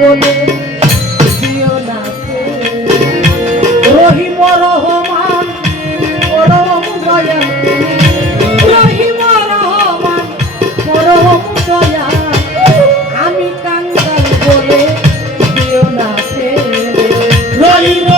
বলে দিও না রহিম রহমান পরম দয়াল রহিম রহমান পরম দয়াল আমি কাঙ্গাল বলে দিও না রহিম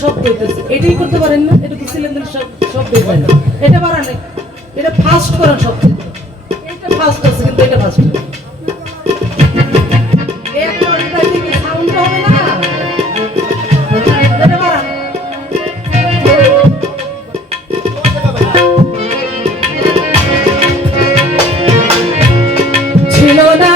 শব্দ হইতেছে এটাই করতে পারেন না এটা তো সিলিন্ডার শব্দ হয় না এটা বাড়ান এটা ফাস্ট করেন সবচেয়ে এটা ফাস্ট আছে কিন্তু এটা ফাস্ট এক ঘন্টা থেকে সাউন্ড হবে না এটা বাড়ান ছিল না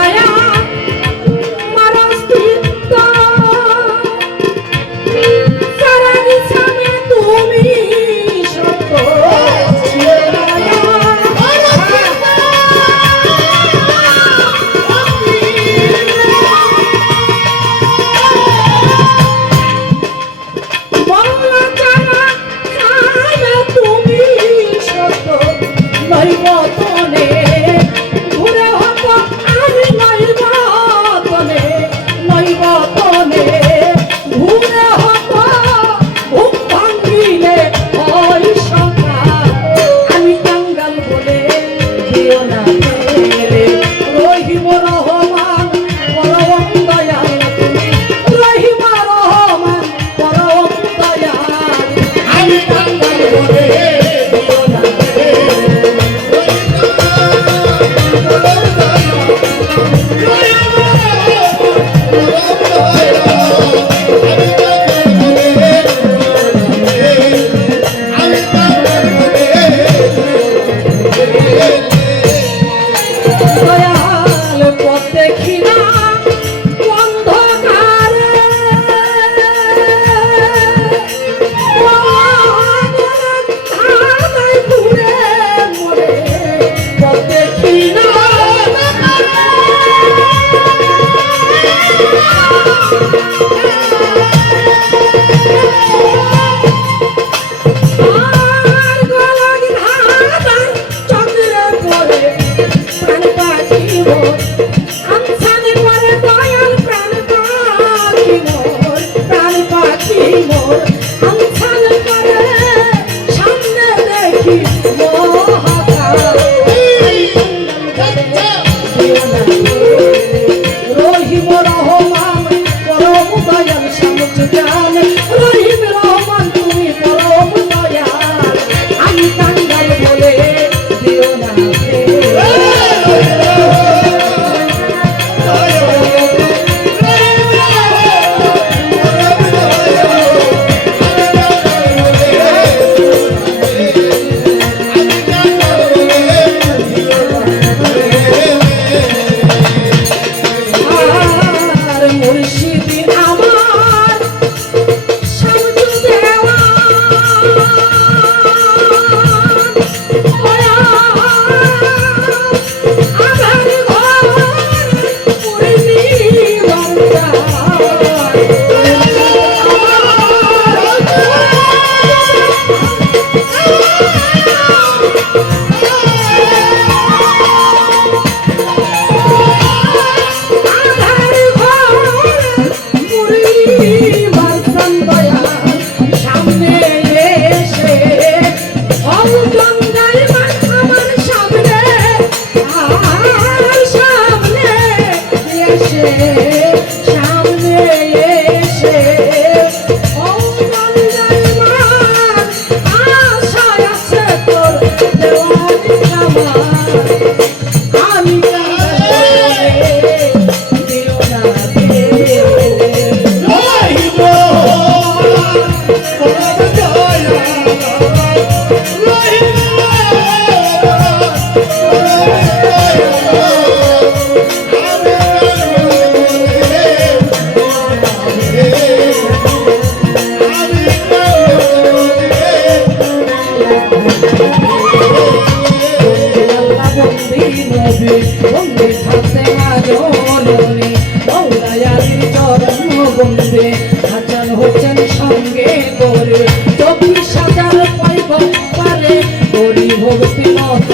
হচ্ছেন সঙ্গে করে 24,000 পয়গম্বরে করি ভক্তি নত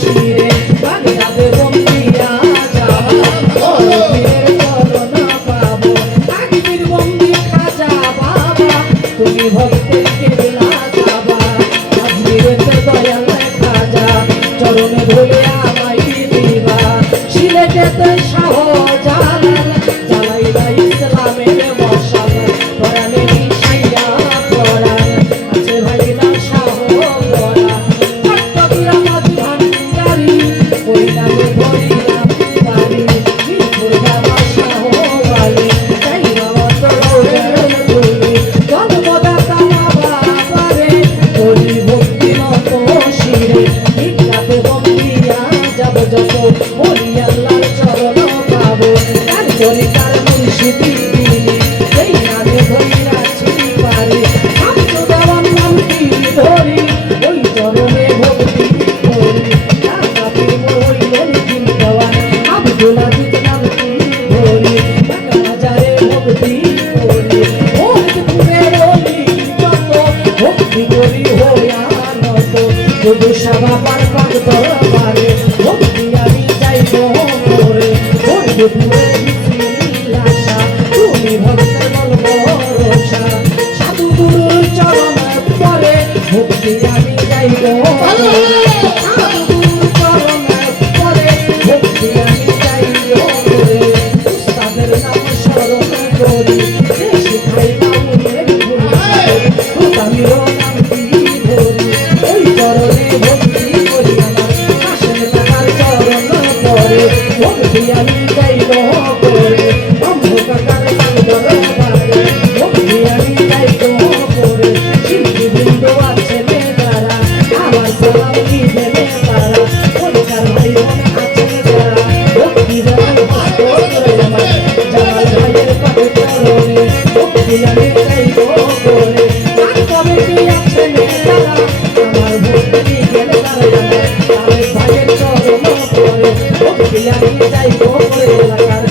শিরে বাগদাদে বন্দিয়া যাবো পীরের চরণ পাবো আগির বন্দি খাজা বাবা তুমি ভক্তের কেবলা যাবা আজমিরেতে দয়াল খাজা চরণে ধরে আমায় দিবা সিলেটেতে শাহজালাল জ্বালাইবা ইসলামের মশাল কোরআনে মিশাইয়া কোরআন আছে ভাই না শাহজালাল চট্টগ্রাম ভান্ডারি ওই নামে ধরিলাম বাড়ি মিরপুর বাবা শাহওয়ালি যাই বাবা তোর তুলি জন্মদাতা বাবারে করি ভক্তি নত শিরে ইজ্ঞাতে বন্দিয়া যাব যত বলি আল্লাহর চরণ পাবো তার জরিকার মুর্শিদি দিলি এই নামে ধরিয়াছি পারে আমি তো দেওয়ার নামটি ধরি ওই চরণে ভক্তি করি তার কাপি হইলেন দিন দেওয়ার আব্দুল আজিজ নামটি ধরি বাঁকা বাজারে ভক্তি করি ভোজপুরের অলি যত ভক্তি করি হইয়া নত শুধু সাবাবার পাক দরবারে ভক্তি আমি যাইব করে ভোজপুরে মিছিল আশা তুমি ভক্তের বলব রোষা সাধু গুরুর চরণ পরে ভক্তি আমি যাইব করে সাধু গুরুর চরণ পরে ভক্তি আমি যাইব করে উস্তাদের নাম স্মরণ করি যে শিখাই বাউলের ভুল আমিও নামটি ধরি ওই চরণে ভক্তি করি আমার আসেন তার চরণ পরে ভক্তি আমি যাইব করে অম্ভ কাকার দরবারে ভক্তি আমি যাইব করে শিল্পী বৃন্দ আছেন যারা আমার সালাম দিবেন তারা পরিকার ভাই আছেন যারা ভক্তি যেমন ভক্ত করে আমার জামাল ভাইয়ের পাবে চরণে ভক্তি আমি যাইব করে আর কবে কি আছেন যারা আমার ভক্তি গেলে তারা আমার তাদের ভাইয়ের চরণ পরে ভক্তি আমি যাইব করে এলাকার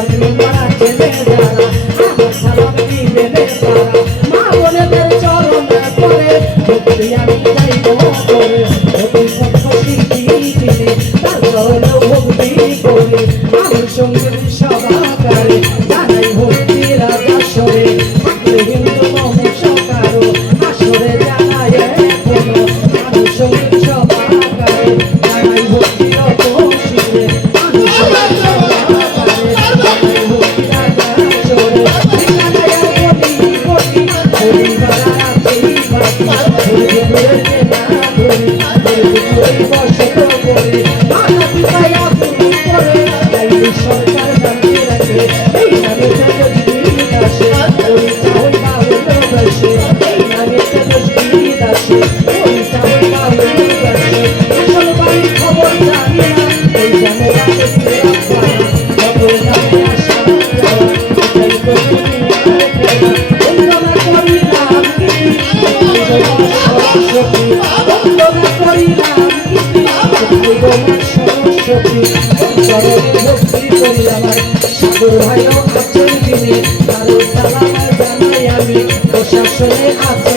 আমি মারা ছেলে যারা আমার সালাম দিবেন তারা মা বোনেদের চরণ পরে ভক্তি আমি যাইব করে অতি সত্য শিল্পী তিনি তার চরণে ভক্তি করে আমি সঙ্গীত সভাকারে জানাই ভক্তি রাজা সরে থাকলে হিন্দু নমস্কারও আসরে জানাই এখনো আমি সঙ্গীত সভাকারে জানাই ভক্তি রত শিরে আমি সঙ্গীত সভাকারে জানাই ভক্তি রাজা সরে জানাই বলি বলি বলি বাড়া রাখি বাকি বলি বলে না ধরি বলি বলি বসত করি মানা পিতায়া তুমি করে তাই সরকার জানিয়ে রাখে এই নামে তজবিদ আসে ওই চাই বাউল বসে এই নামে তজবিদ আসে ওই চাই বাউল বসে আসল বাড়ি খবর জানি না ওই জানে রাখে কত নামে আসা যাওয়া তাই তো তুমি আর খেলা বন্দনা করিলাম কীর্তি সরস্বতী বন্দনা করিলাম কীর্তি সরস্বতী চরণে ভক্তি করি আমার সাগর ভাইও আছেন তিনি তার সালাম জানাই আমি প্রশাসনে আছেন